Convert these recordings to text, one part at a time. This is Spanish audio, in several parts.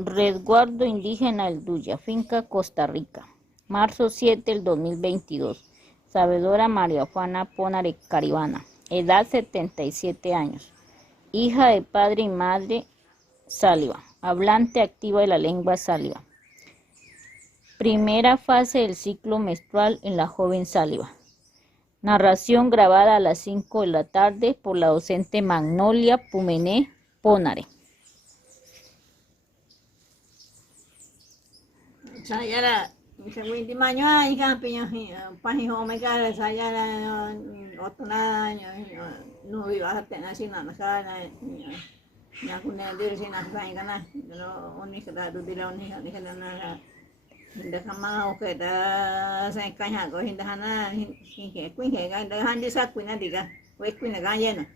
Resguardo Indígena El Duya, Finca Costa Rica, marzo 7 del 2022. Sabedora María Juana Ponare Caribana, edad 77 años, hija de padre y madre sáliva, hablante activa de la lengua sáliva. Primera fase del ciclo menstrual en la joven sáliva. Narración grabada a las 5 de la tarde por la docente Magnolia Pumené Ponare. Sayara seguindi mañana campiño pahi home cara sayara otona no viva tena sina nakana ya kunna dir sina sai kana no oni kada du dira oni kada na hinda kama oke da sai kanya go hinda hana hinke kuin ga da handi sa kuin diga we kuin ga yena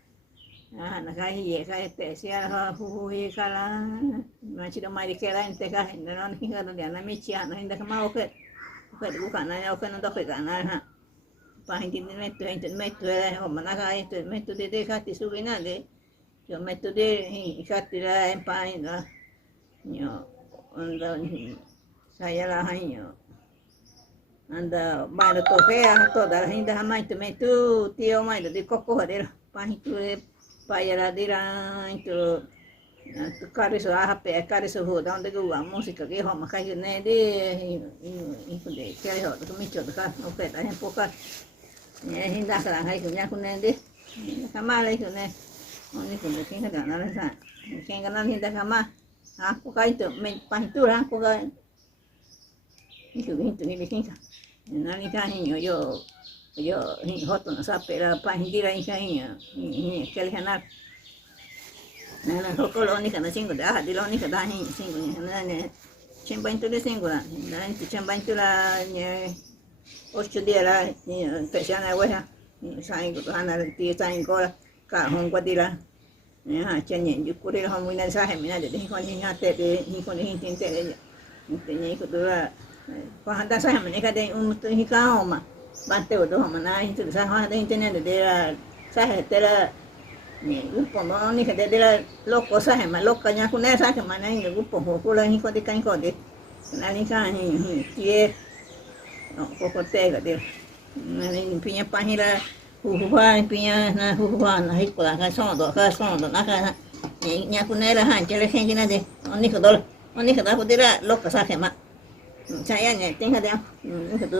na ka hiye ka te sia hu hi kala na chi do mai ke la inte ka hinda no hinga do na mi chi ana hinda kama oke du kana ya oke no do ke kana ha pa hindi metto ho manaka metto de kati su gina de yo metto de kati la en pa ina yo anda saya la hanyo anda ba to ke to da hinda mai to metto tio mai de kokko hadera pa hitu payara dira itu kare so hape kare so ho da onde gua musica che ho ma kai ne de in de che ho to mi cho da no pe da en poca ne hinda sa hai ku nya ku ne de kama le ku ne oni ku de kinga da na sa kinga na hinda kama aku kai to me pantura aku ga itu ni kinga na ni ka ni yo hoto na sa pera pa hindi ra inka ni kel hanar na ko lo ni kana singo da di lo ni kada ni singo ni na ne chemba into de singo na ni chemba into la ni 8 dia la ni persona wa sai ko ana ti sai ko ka hon ko di la ni ha chen ni ju ko de hon ni na sa he mi na de ko ni ha te de ni ko ni tin te de ni ko do la ko handa sa he mi ka de to hi ka o ma bante o do mana itu sa ha de internet de la sa he te la ni grupo no ni que de la loco sa he ma loca nya ku ne sa que mana ni grupo ho ko la ni ko de kan ko de na ni ka ni tie no ko te ga de na ni piña página huwa piña na huwa na hi ko la ka so do na ka ni nya ku ne la han che le gente na de oni ko do oni ka da ko de la loca sa que ma saya ni tenga de ni ko do